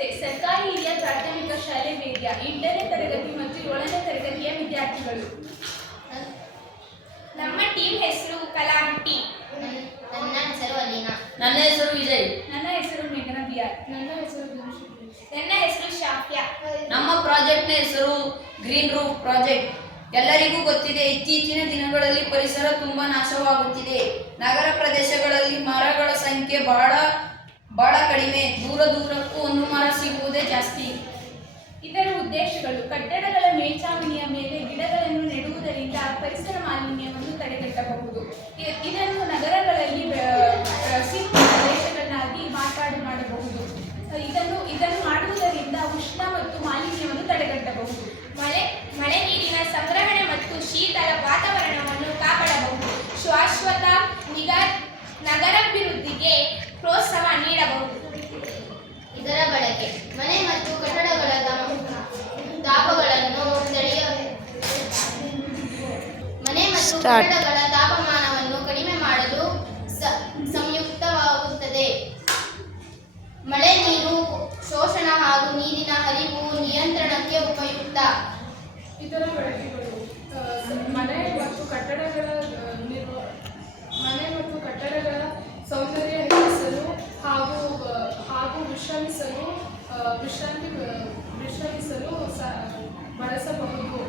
ನಮಸ್ತೆ. ಸರ್ಕಾರಿ ಹಿರಿಯ ಪ್ರಾಥಮಿಕ ಶಾಲೆ ವೇದ್ಯ 8ನೇ ತರಗತಿ ಮತ್ತು 7ನೇ ತರಗತಿಯ ವಿದ್ಯಾರ್ಥಿಗಳು. ನಮ್ಮ ಟೀಮ್ ಹೆಸರು ಕಲಾಗುಟ್ಟಿ. ನನ್ನ ಹೆಸರು ಅಲೀನಾ. ನನ್ನ ಹೆಸರು ವಿಜಯ್. ನನ್ನ ಹೆಸರು ಮೇಘನಾ ಬಿಆರ್. ನನ್ನ ಹೆಸರು ಶಾಫ್ಯ. ನಮ್ಮ ಪ್ರಾಜೆಕ್ಟ್ನ ಹೆಸರು ಗ್ರೀನ್ ರೂಫ್ ಪ್ರಾಜೆಕ್ಟ್. ಎಲ್ಲರಿಗೂ ಗೊತ್ತಿದೆ, ಇತ್ತೀಚಿನ ದಿನಗಳಲ್ಲಿ ಪರಿಸರ ತುಂಬಾ ನಾಶವಾಗುತ್ತಿದೆ. ನಗರ ಪ್ರದೇಶಗಳಲ್ಲಿ ಮರಗಳ ಸಂಖ್ಯೆ ಬಹಳ ಕಡಿಮೆ. ದೂರಕ್ಕೂ ಒಂದು ಮರ ಸಿಗುವುದೇ ಜಾಸ್ತಿ. ಇದರ ಉದ್ದೇಶಗಳು: ಕಟ್ಟಡಗಳ ಮೇಲ್ಛಾವಣಿಯ ಮೇಲೆ ಗಿಡಗಳನ್ನು ನೆಡುವುದರಿಂದ ಪರಿಸರ ಮಾಲಿನ್ಯವನ್ನು ತಡೆಗಟ್ಟಬಹುದು. ಇದನ್ನು ನಗರಗಳಲ್ಲಿ ಸಿಂಹ ಪ್ರದೇಶಗಳನ್ನಾಗಿ ಮಾಡಬಹುದು. ಇದನ್ನು ಮಾಡುವುದರಿಂದ ಉಷ್ಣ ಮತ್ತು ಮಾಲಿನ್ಯವನ್ನು ತಡೆಗಟ್ಟಬಹುದು. ಮಳೆ ನೀರಿನ ಸಂಗ್ರಹಣೆ ಮತ್ತು ಶೀತಲ ವಾತಾವರಣವನ್ನು ಕಾಪಾಡಬಹುದು. ಶಾಶ್ವತ ನಗರಾಭಿವೃದ್ಧಿಗೆ ಪ್ರೋತ್ಸಾಹ ನೀಡಬಹುದು. ಇದರ ಬಳಕೆ: ಮನೆ ಮತ್ತು ಕಟ್ಟಡಗಳ ತಾಪಮಾನವನ್ನು ಕಡಿಮೆ ಮಾಡಲು ಸಂಯುಕ್ತವಾಗುತ್ತದೆ. ಮಳೆ ನೀರು ಶೋಷಣ ಹಾಗೂ ನೀರಿನ ಹರಿವು ನಿಯಂತ್ರಣಕ್ಕೆ ಉಪಯುಕ್ತ. ಇದರ ಬಳಕೆಗಳು: ಮನೆ ಮತ್ತು ಕಟ್ಟಡಗಳ ಸೌಂದರ್ಯ ಹೆಚ್ಚಿಸಲು ಹಾಗೂ ವಿಶ್ರಮಿಸಲು ಬಳಸಬಹುದು.